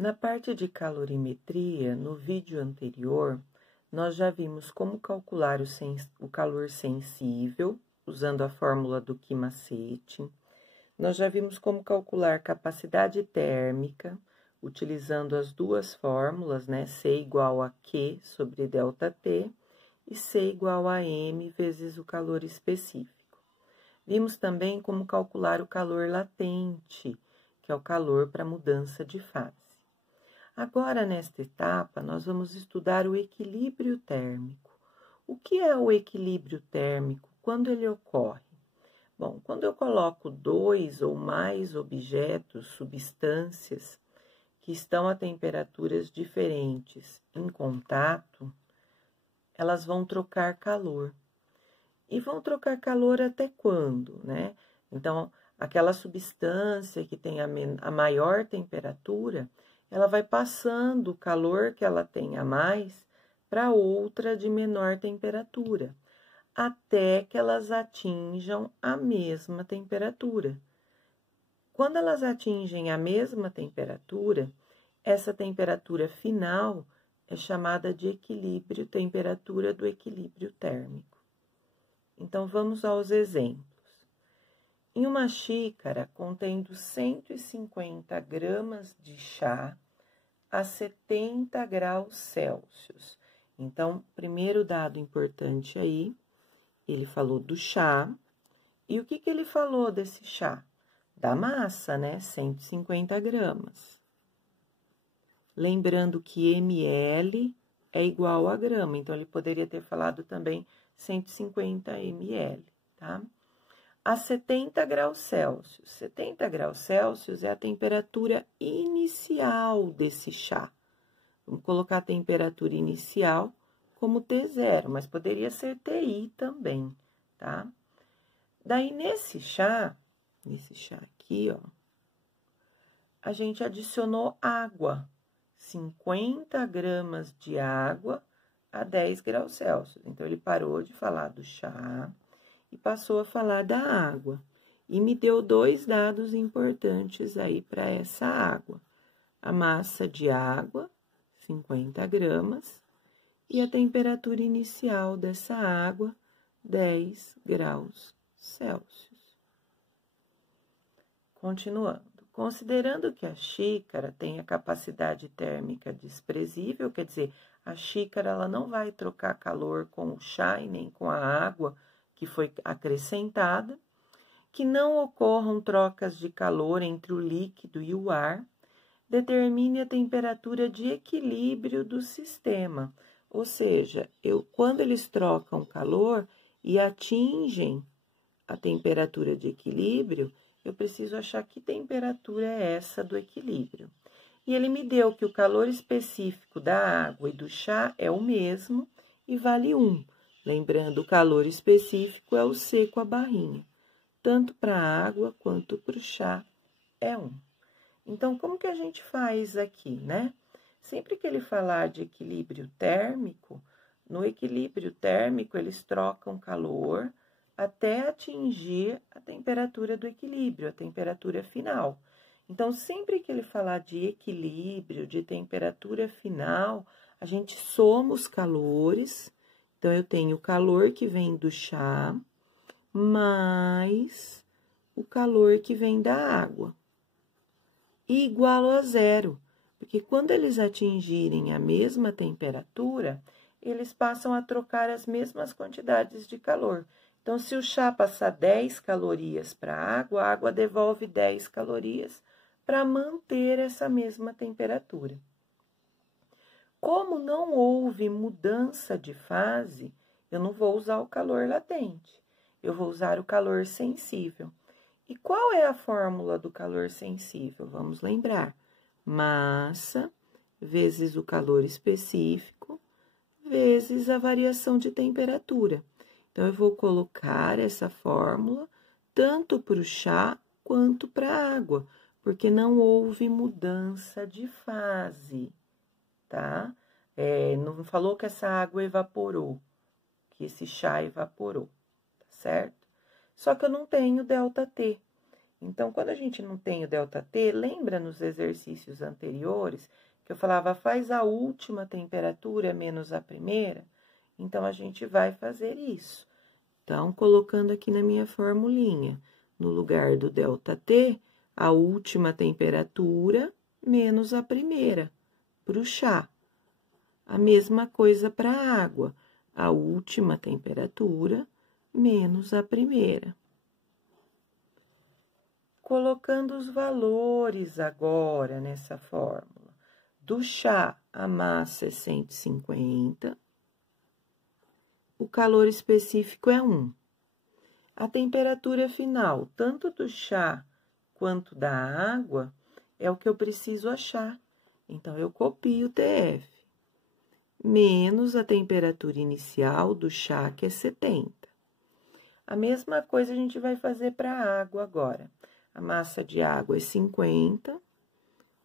Na parte de calorimetria, no vídeo anterior, nós já vimos como calcular o calor sensível, usando a fórmula do Ki-macete. Nós já vimos como calcular capacidade térmica, utilizando as duas fórmulas, né? C igual a Q sobre ΔT e C igual a M vezes o calor específico. Vimos também como calcular o calor latente, que é o calor para mudança de fase. Agora, nesta etapa, nós vamos estudar o equilíbrio térmico. O que é o equilíbrio térmico? Quando ele ocorre? Bom, quando eu coloco dois ou mais objetos, substâncias, que estão a temperaturas diferentes em contato, elas vão trocar calor. E vão trocar calor até quando, né? Então, aquela substância que tem a maior temperatura, ela vai passando o calor que ela tem a mais para outra de menor temperatura, até que elas atinjam a mesma temperatura. Quando elas atingem a mesma temperatura, essa temperatura final é chamada de equilíbrio, temperatura do equilíbrio térmico. Então, vamos aos exemplos. Em uma xícara contendo 150 gramas de chá a 70 graus Celsius. Então, primeiro dado importante aí, ele falou do chá. E o que ele falou desse chá? Da massa, né? 150 gramas. Lembrando que ml é igual a grama, então ele poderia ter falado também 150 ml, tá? A 70 graus Celsius. 70 graus Celsius é a temperatura inicial desse chá. Vamos colocar a temperatura inicial como T0, mas poderia ser TI também, tá? Daí, nesse chá aqui, ó, a gente adicionou água. 50 gramas de água a 10 graus Celsius. Então, ele parou de falar do chá e passou a falar da água. E me deu dois dados importantes aí para essa água. A massa de água, 50 gramas, e a temperatura inicial dessa água, 10 graus Celsius. Continuando. Considerando que a xícara tem a capacidade térmica desprezível, quer dizer, a xícara ela não vai trocar calor com o chá e nem com a água que foi acrescentada, que não ocorram trocas de calor entre o líquido e o ar, determine a temperatura de equilíbrio do sistema. Ou seja, quando eles trocam calor e atingem a temperatura de equilíbrio, eu preciso achar que temperatura é essa do equilíbrio. E ele me deu que o calor específico da água e do chá é o mesmo e vale 1. Lembrando, o calor específico é o C com a barrinha. Tanto para a água quanto para o chá é 1. Então, como que a gente faz aqui, né? Sempre que ele falar de equilíbrio térmico, no equilíbrio térmico eles trocam calor até atingir a temperatura do equilíbrio, a temperatura final. Então, sempre que ele falar de equilíbrio, de temperatura final, a gente soma os calores. Então, eu tenho o calor que vem do chá, mais o calor que vem da água. E igual a 0, porque quando eles atingirem a mesma temperatura, eles passam a trocar as mesmas quantidades de calor. Então, se o chá passar 10 calorias para a água devolve 10 calorias para manter essa mesma temperatura. Como não houve mudança de fase, eu não vou usar o calor latente, eu vou usar o calor sensível. E qual é a fórmula do calor sensível? Vamos lembrar. Massa vezes o calor específico vezes a variação de temperatura. Então, eu vou colocar essa fórmula tanto para o chá quanto para a água, porque não houve mudança de fase, tá? Não falou que essa água evaporou, que esse chá evaporou, tá certo? Só que eu não tenho ΔT. Então, quando a gente não tem o ΔT, lembra nos exercícios anteriores que eu falava, faz a última temperatura menos a primeira? Então, a gente vai fazer isso. Então, colocando aqui na minha formulinha, no lugar do ΔT, a última temperatura menos a primeira, para o chá. A mesma coisa para a água, a última temperatura menos a primeira. Colocando os valores agora nessa fórmula. Do chá, a massa é 150, o calor específico é 1. A temperatura final, tanto do chá quanto da água, é o que eu preciso achar. Então, eu copio o TF, menos a temperatura inicial do chá, que é 70. A mesma coisa a gente vai fazer para a água agora. A massa de água é 50, o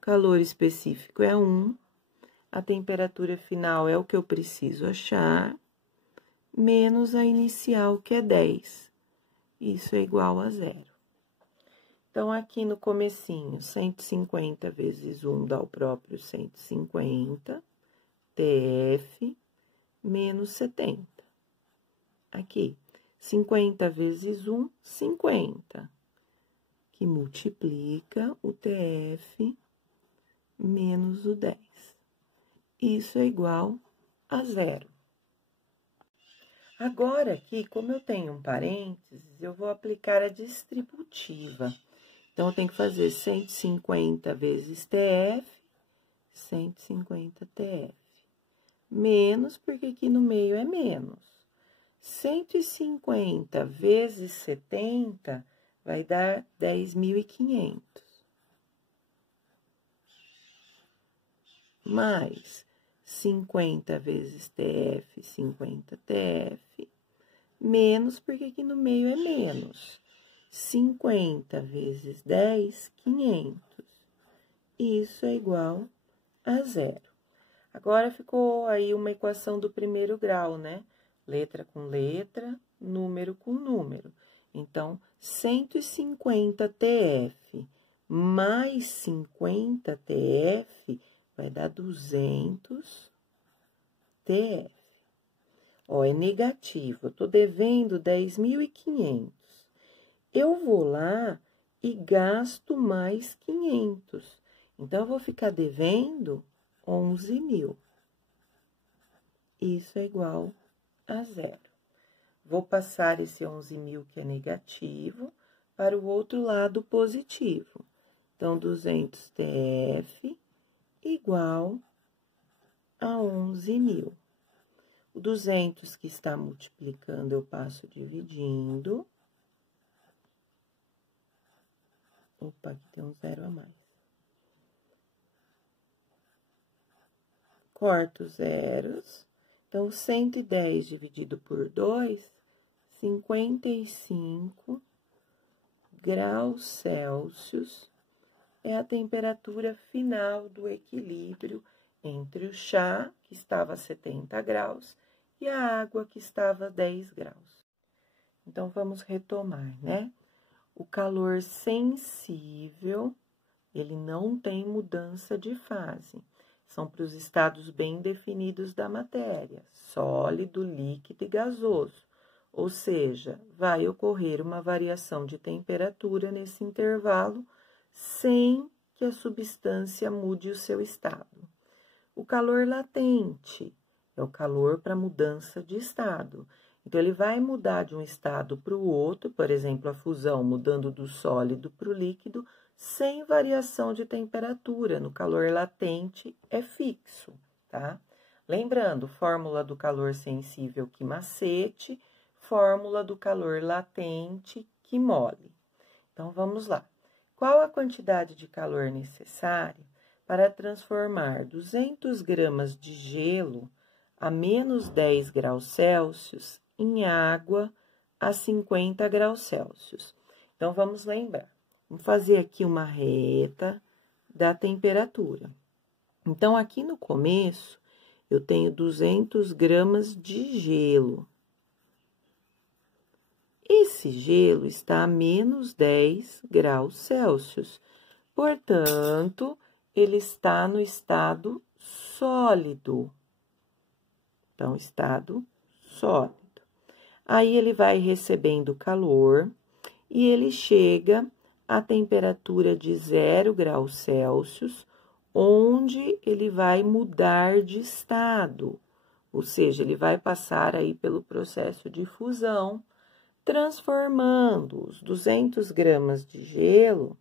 calor específico é 1, a temperatura final é o que eu preciso achar, menos a inicial, que é 10. Isso é igual a 0. Então, aqui no comecinho, 150 vezes 1 dá o próprio 150, TF, menos 70. Aqui, 50 vezes 1, 50. Que multiplica o TF menos o 10. Isso é igual a 0. Agora, aqui, como eu tenho um parênteses, eu vou aplicar a distributiva. Então, eu tenho que fazer 150 vezes TF, 150 TF. Menos, porque aqui no meio é menos. 150 vezes 70 vai dar 10.500. Mais 50 vezes TF, 50 TF, menos, porque aqui no meio é menos. 50 vezes 10, 500. Isso é igual a 0. Agora, ficou aí uma equação do primeiro grau, né? Letra com letra, número com número. Então, 150 TF mais 50 TF vai dar 200 TF. Ó, é negativo, eu tô devendo 10.500. Eu vou lá e gasto mais 500. Então, eu vou ficar devendo 11.000. Isso é igual a 0. Vou passar esse 11.000, que é negativo, para o outro lado positivo. Então, 200 TF igual a 11.000. O 200 que está multiplicando, eu passo dividindo. Opa, aqui tem um 0 a mais. Corto os zeros. Então, 110 dividido por 2, 55 graus Celsius é a temperatura final do equilíbrio entre o chá, que estava a 70 graus, e a água, que estava a 10 graus. Então, vamos retomar, né? O calor sensível, ele não tem mudança de fase. São para os estados bem definidos da matéria, sólido, líquido e gasoso. Ou seja, vai ocorrer uma variação de temperatura nesse intervalo, sem que a substância mude o seu estado. O calor latente é o calor para mudança de estado. Então, ele vai mudar de um estado para o outro, por exemplo, a fusão mudando do sólido para o líquido, sem variação de temperatura. No calor latente é fixo, tá? Lembrando, fórmula do calor sensível, que macete, fórmula do calor latente, que mole. Então, vamos lá. Qual a quantidade de calor necessária para transformar 200 gramas de gelo a menos 10 graus Celsius em água a 50 graus Celsius? Então, vamos lembrar. Vamos fazer aqui uma reta da temperatura. Então, aqui no começo, eu tenho 200 gramas de gelo. Esse gelo está a menos 10 graus Celsius, portanto, ele está no estado sólido. Então, estado sólido. Aí, ele vai recebendo calor e ele chega à temperatura de 0 graus Celsius, onde ele vai mudar de estado, ou seja, ele vai passar aí pelo processo de fusão, transformando os 200 gramas de gelo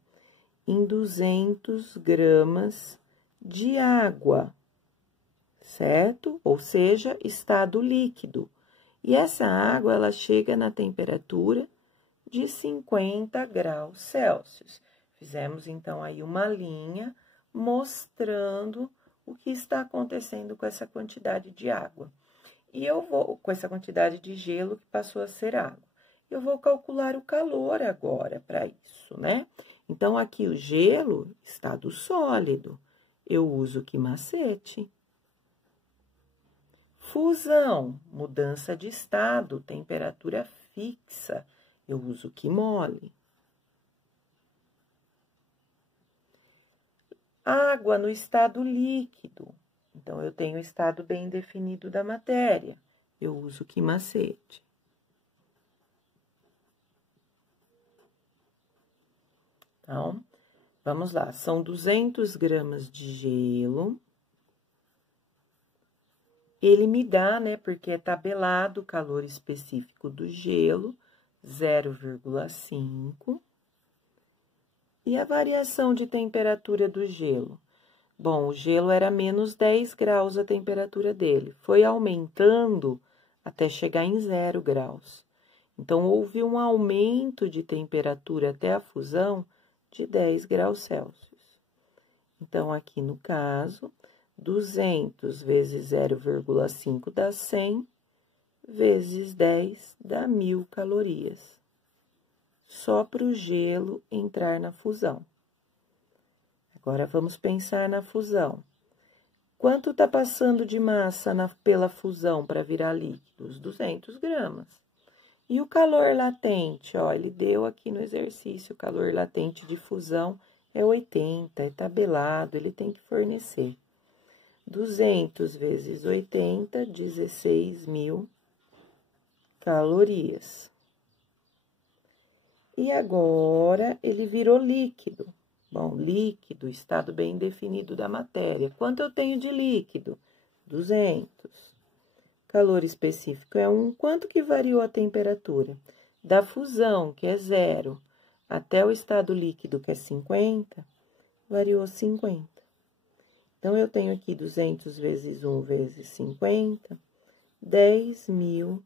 em 200 gramas de água, certo? Ou seja, estado líquido. E essa água, ela chega na temperatura de 50 graus Celsius. Fizemos, então, aí uma linha mostrando o que está acontecendo com essa quantidade de água. E eu vou, com essa quantidade de gelo que passou a ser água. Eu vou calcular o calor agora para isso, né? Então, aqui o gelo, estado sólido, eu uso que macete? Fusão, mudança de estado, temperatura fixa, eu uso que mole? Água no estado líquido, então, eu tenho o estado bem definido da matéria, eu uso que macete? Então, vamos lá, são 200 gramas de gelo. Ele me dá, né, porque é tabelado o calor específico do gelo, 0,5. E a variação de temperatura do gelo? Bom, o gelo era menos 10 graus a temperatura dele. Foi aumentando até chegar em 0 graus. Então, houve um aumento de temperatura até a fusão de 10 graus Celsius. Então, aqui no caso, 200 vezes 0,5 dá 100, vezes 10 dá 1000 calorias. Só para o gelo entrar na fusão. Agora, vamos pensar na fusão. Quanto está passando de massa pela fusão para virar líquidos? 200 gramas. E o calor latente, ó, ele deu aqui no exercício, o calor latente de fusão é 80, é tabelado, ele tem que fornecer. 200 vezes 80, 16.000 calorias. E agora, ele virou líquido. Bom, líquido, estado bem definido da matéria. Quanto eu tenho de líquido? 200. Calor específico é 1. Quanto que variou a temperatura? Da fusão, que é 0, até o estado líquido, que é 50, variou 50. Então, eu tenho aqui 200 vezes 1 vezes 50, 10.000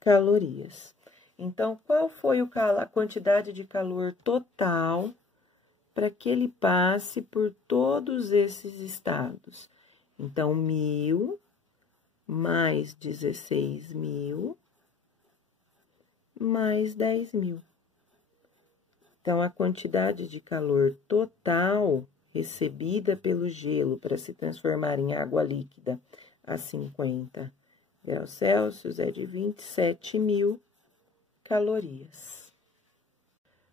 calorias. Então, qual foi a quantidade de calor total para que ele passe por todos esses estados? Então, 1.000 mais 16.000 mais 10.000. Então, a quantidade de calor total recebida pelo gelo para se transformar em água líquida a 50 graus Celsius é de 27.000 calorias.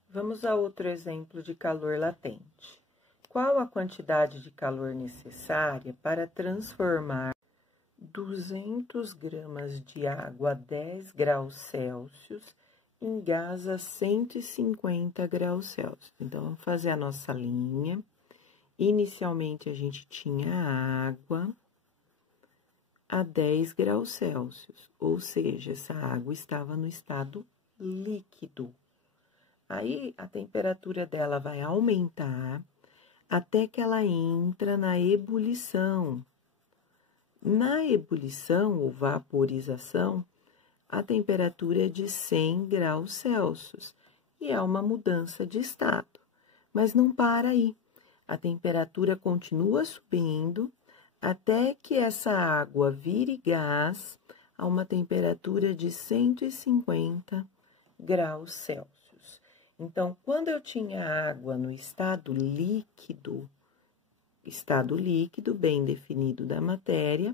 Vamos a outro exemplo de calor latente. Qual a quantidade de calor necessária para transformar 200 gramas de água a 10 graus Celsius em gás a 150 graus Celsius? Então, vamos fazer a nossa linha. Inicialmente, a gente tinha água a 10 graus Celsius, ou seja, essa água estava no estado líquido. Aí, a temperatura dela vai aumentar até que ela entra na ebulição. Na ebulição, ou vaporização, a temperatura é de 100 graus Celsius, e é uma mudança de estado. Mas não para aí. A temperatura continua subindo até que essa água vire gás a uma temperatura de 150 graus Celsius. Então, quando eu tinha água no estado líquido bem definido da matéria,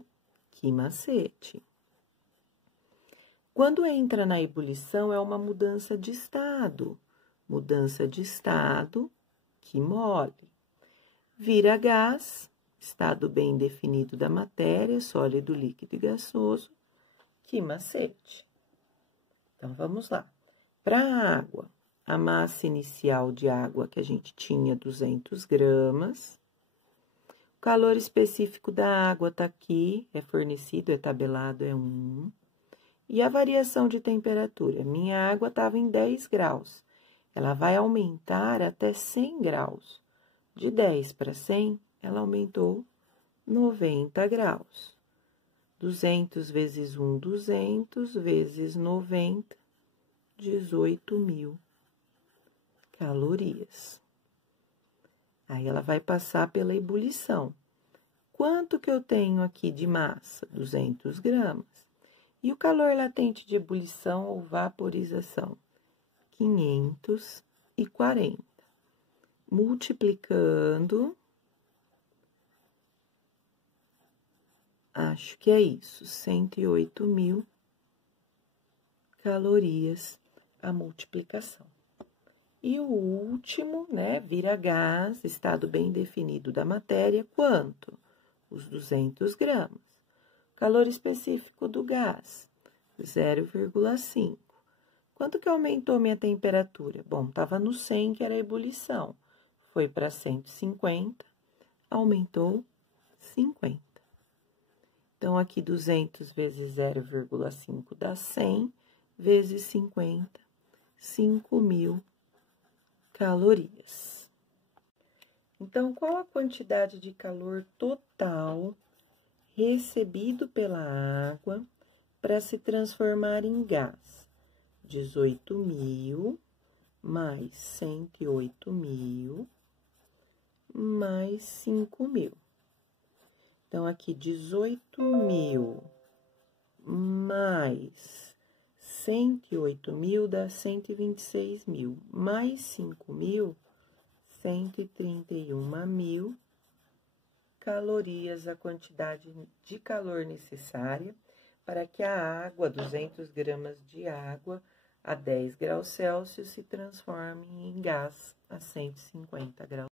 que macete. Quando entra na ebulição, é uma mudança de estado. Mudança de estado, que mole. Vira gás, estado bem definido da matéria, sólido, líquido e gasoso, que macete. Então, vamos lá. Para a água, a massa inicial de água que a gente tinha, 200 gramas. O calor específico da água está aqui, é fornecido, é tabelado, é 1. E a variação de temperatura? Minha água estava em 10 graus. Ela vai aumentar até 100 graus. De 10 para 100, ela aumentou 90 graus. 200 vezes 1, 200, vezes 90, 18.000 calorias. Aí, ela vai passar pela ebulição. Quanto que eu tenho aqui de massa? 200 gramas. E o calor latente de ebulição ou vaporização? 540. Multiplicando, acho que é isso, 108.000 calorias a multiplicação. E o último, né, vira gás, estado bem definido da matéria, quanto? Os 200 gramas. Calor específico do gás, 0,5. Quanto que aumentou minha temperatura? Bom, estava no 100, que era a ebulição. Foi para 150, aumentou 50. Então, aqui 200 vezes 0,5 dá 100, vezes 50, 5.000 calorias. Então, qual a quantidade de calor total recebido pela água para se transformar em gás? 18.000 mais 108.000 mais 5.000. Então, aqui 18.000 mais 108.000 dá 126.000, mais 5.000, 131.000 calorias, a quantidade de calor necessária para que a água, 200 gramas de água a 10 graus Celsius, se transforme em gás a 150 graus.